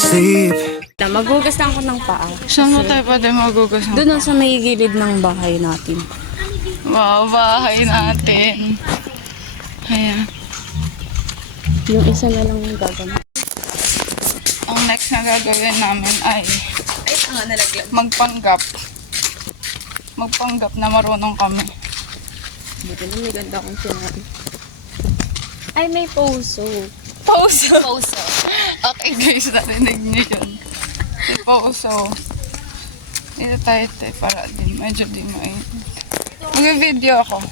asleep. Maghugas lang ako ng paa. Saan mo tayo pwede magugas ng Doon sa may gilid ng bahay natin. Wow, bahay natin. Ayan. Yung isa na lang yung gagawin. Ang next na gagawin namin ay magpanggap. Magpanggap na marunong kami. Buti na may ganda akong sinabi. Ay, may puso. Pauso. Puso. Okay guys, narinig niyo yun. Si Pauso. Ito tayo para din. Medyo di mainit. Mag-video ako.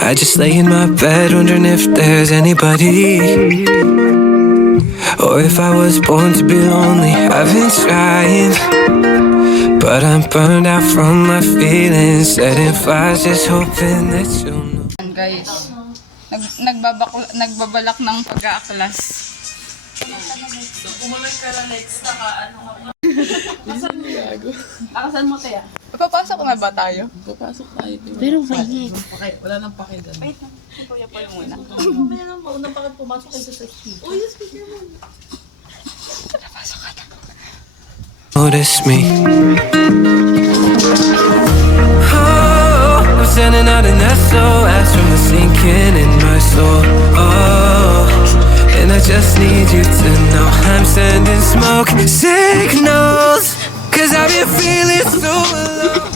I just lay in my bed wondering if there's anybody, or if I was born to be lonely. I've been trying, but I'm burned out from my feelings, setting fires, just hoping that you'll know. Guys, nagbabalak ng pag-aaklas. Akasan mo kaya? Papasok na ba tayo? Pero mainit. Wala nang pake dyan. Wait, si Kuya Paul muna. Mamaya nang maunang pake pumasok kayo sa section. Oh, yes, speaker mo. Notice me. Oh, I'm sending out an SOS from the sinking in my soul. Oh, and I just need you to know I'm sending smoke signals, 'cause I've been feeling so alone.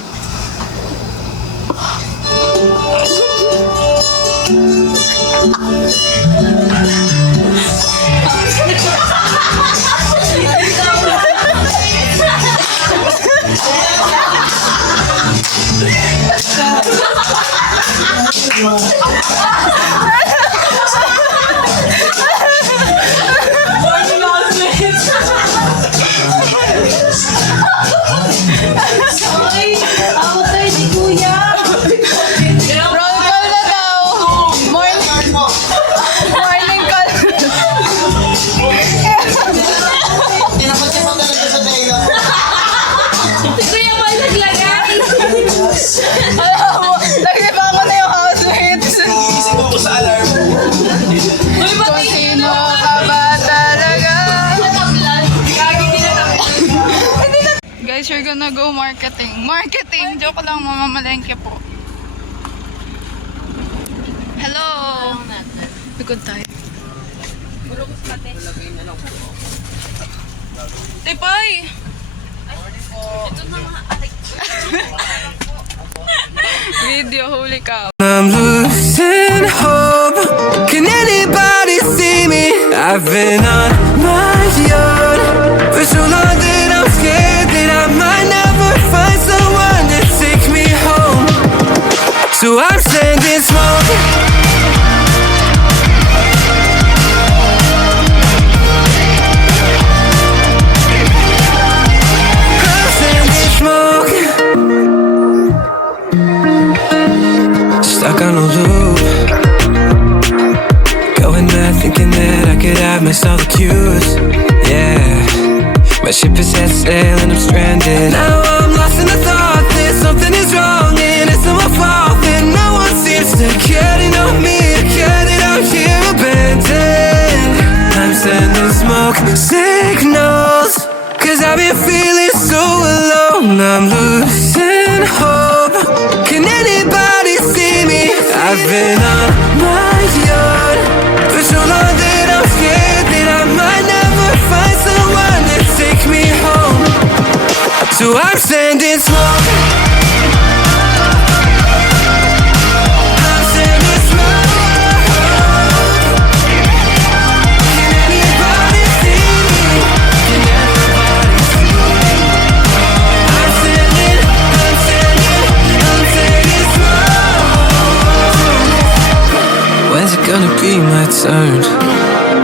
Roll call na daw! Morning call! Alam mo, nagsipa ko na yung housemates. Kung sino ka ba talaga? Guys, we're gonna go marketing. Marketing! Joke lang, mamamalengke po. Hello! Likod tayo. Tipay! Video, holy cow. I'm losing hope. Can anybody see me? I've been on my own for so long that I'm scared that I might never find someone to take me home. So I'm sending smoke. I'm sending smoke. Stuck on a loop, going mad thinking that I could have myself accused. Yeah, my ship is set sail and I'm stranded. Now I'm lost in the thought that something is wrong and it's not my fault that no one seems to care to know me, to care that I'm here abandoned. I'm sending smoke signals, 'cause I've been feeling so alone. I'm losing hope. Can anybody see me? I've been on my own for so long that I'm scared that I might never find someone to take me home. So I'm sending smoke. I'm sending smoke. Can anybody see me? Can anybody see me? I'm sending smoke. When's it gonna be my turn?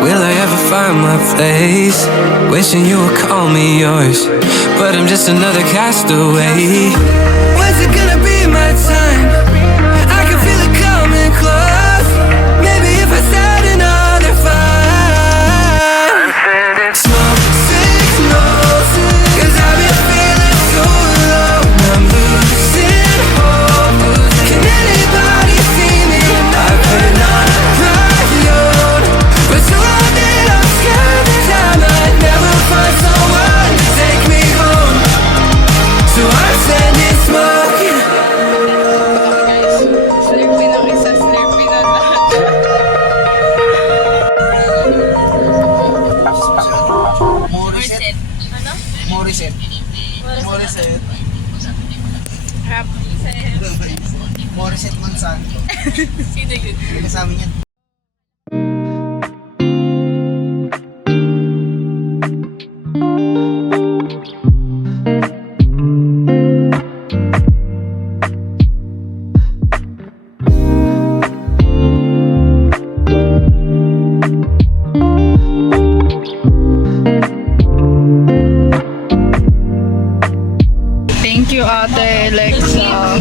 Will I ever find my place? Wishing you would call me yours, but I'm just another castaway. When's it gonna be my time? I can feel it coming close. Maybe if I start another fight. I'm sending smoke signals, 'cause I've been feeling so alone. I'm losing hope. Can anybody see me? I've been on my own, but so long that Morissette. Rap. Morissette Monsanto. Sino yun? May kasama niyan. Thank you, Ate Lexa.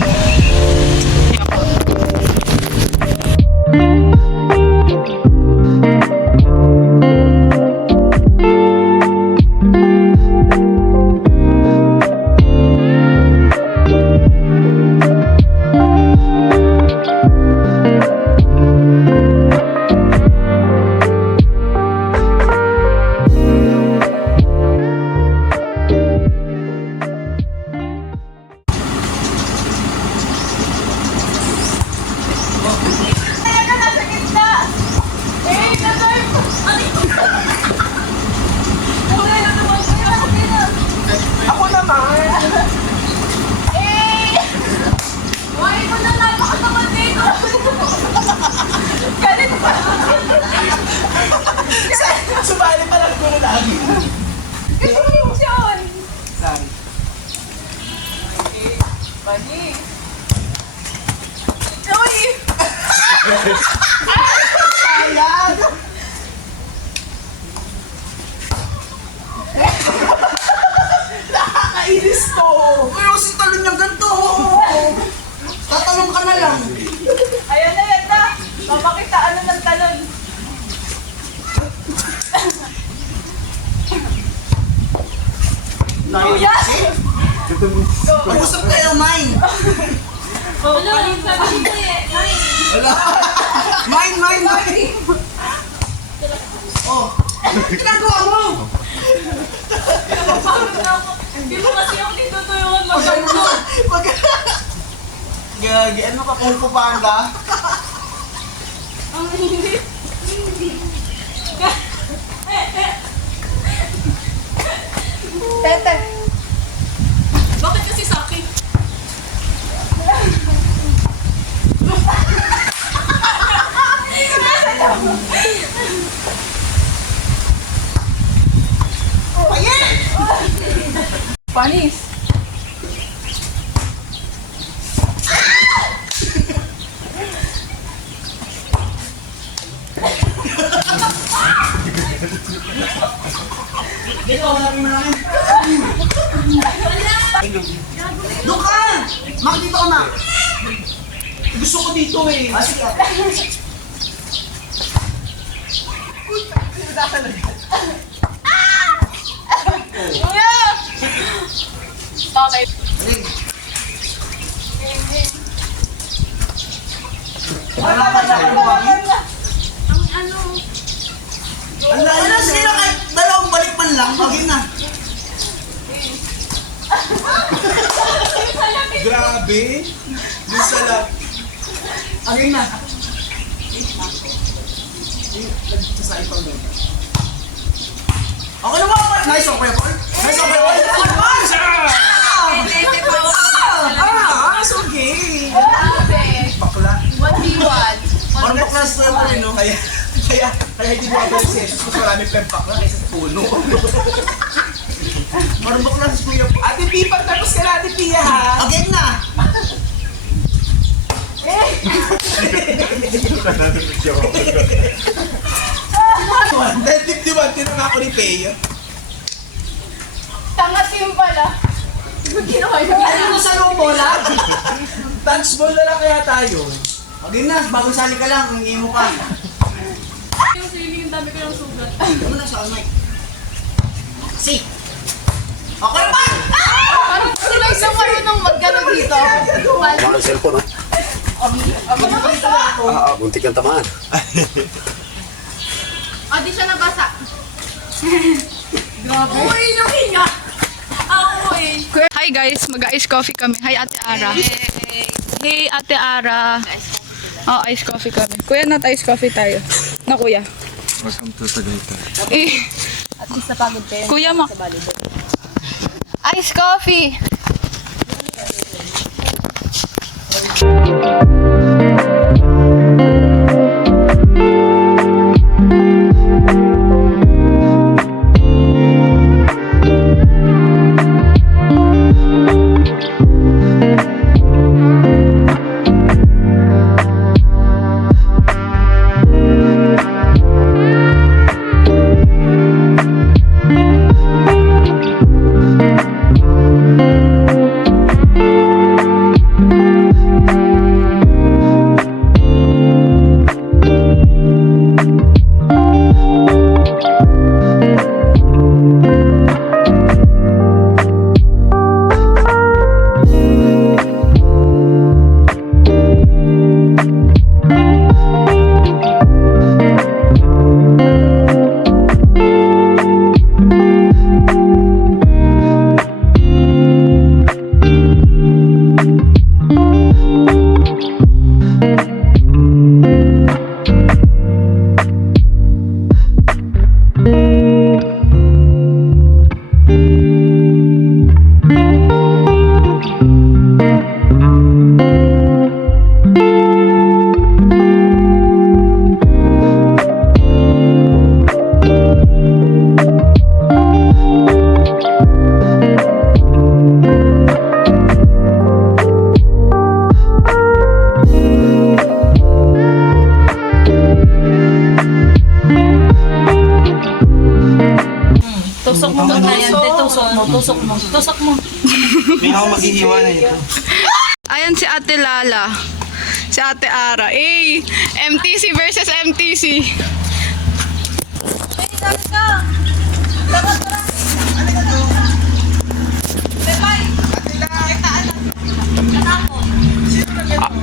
Sumali pa lang ko lagi. Nakakainis to. Pero si talon niyang ganito. Tatalong ka na lang. Ayan na, yan na. Papakitaan na ng talon. Kuya! Mag-usap kayo, mine. Wala, sabi ko eh. Wala. Mine. Oh. Ginagawa mo. Napapagod na ako. Hindi mo kasi ako tinutulungan maganda. Gagi, ano ka, Kung Fu Panda? Ang init. Tete. Bakit kasi sa akin? Panis. Doon ka! Mak, dito ka, Mak. Gusto ko dito eh. Sige. Kuya! Okay. Wala ka na buwangin. Ang ano? Ano sila kahit dalawang balik man lang, bagay na. Grabe. Yung salap. Agay na. Nagsasain pa doon. Okay naman. Nice one, Kuya Paul. Nice one, Kuya Paul. It's okay. Bakla. 1v1. Parang bakla sa Kuya Paul, no? Kaya hindi mo ako si Jesus kasi marami pa yung bakla kaysa sa puno. Parang bakla sa Kuya Paul. Ate P, pagtapos ka na, Ate P, ha? Again na. Dahil 51, tinanong ako ni Pei. Tangat yung pala. Ginawa yun. Ano mo sa loob bola? Touchball na lang kaya tayo. Again na, bagong sali ka lang, hindi mo ka. Yung swimming, ang dami ko ng sugat. Ano na sa mic? Si! Okay pa! Parang sila isang marunong mag-gano dito. Tamaan ang cellphone, ha? Muntik kang tamaan. Di siya nabasa. Grabe. Uy, yung hinga. Ako eh. Hi guys, mag-ice coffee kami. Hi Ate Ara. Hey Ate Ara. Oh, ice coffee kami. Kuya, not ice coffee tayo. Na kuya. Welcome to Tagaytay. Eh, At least napagod kayo. Kuya mo. Sa volleyball. Iced coffee! Tusok mo muna yan. Tusok mo. Tusok mo. May ako maghihiwa na ito. Ayan si Ate Lala. Si Ate Ara. MTC versus MTC.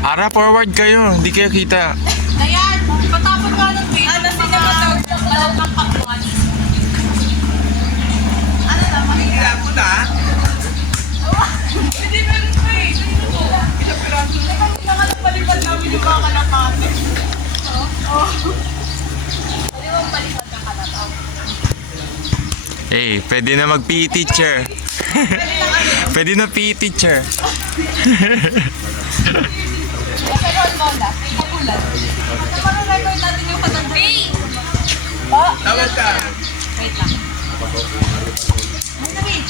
Ara, forward kayo. Hindi kayo kita. Ayan. Patapon ka ng pin. Ano sila matawag? Alam ng pakwan. Ano na? Mahirap ko na. Hindi meron pa eh. Pinapiraso. Hindi nga nagpalipad namin yung mga kalapate. Hindi mo palipad ng kalapate. Pwede na mag-PE teacher. Pwede na PE teacher. Pero bola. Pagulan. Parang record natin yung katanda. Tawad ka. Wait lang. Ano wait?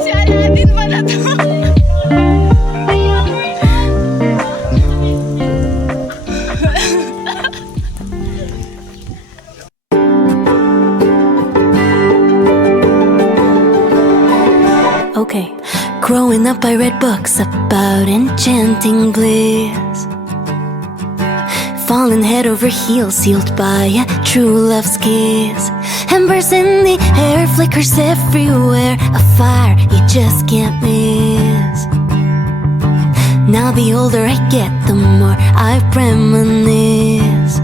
Si Aladdin pala to. Okay, growing up I read books about enchanting bliss, falling head over heels, sealed by a true love's kiss. Embers in the air, flickers everywhere, a fire you just can't miss. Now the older I get, the more I reminisce.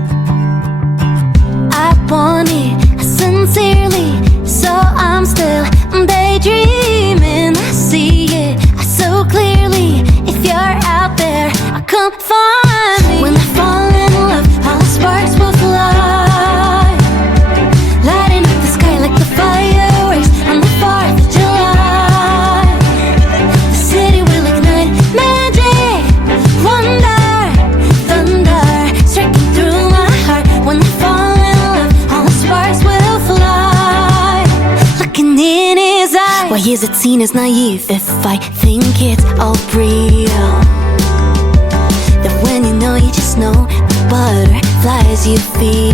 I want it sincerely, so I'm still daydreaming. I see it so clearly. If you're out there, come find me. When I fall in love, all the sparks will fly, lighting up the sky like the fireworks on the 4th of July. The city will ignite magic, wonder, thunder, striking through my heart. When I fall in love, all the sparks will fly, looking in his eyes. Why is it seen as naive if I think it's all real? That when you know, you just know the butterflies you feel.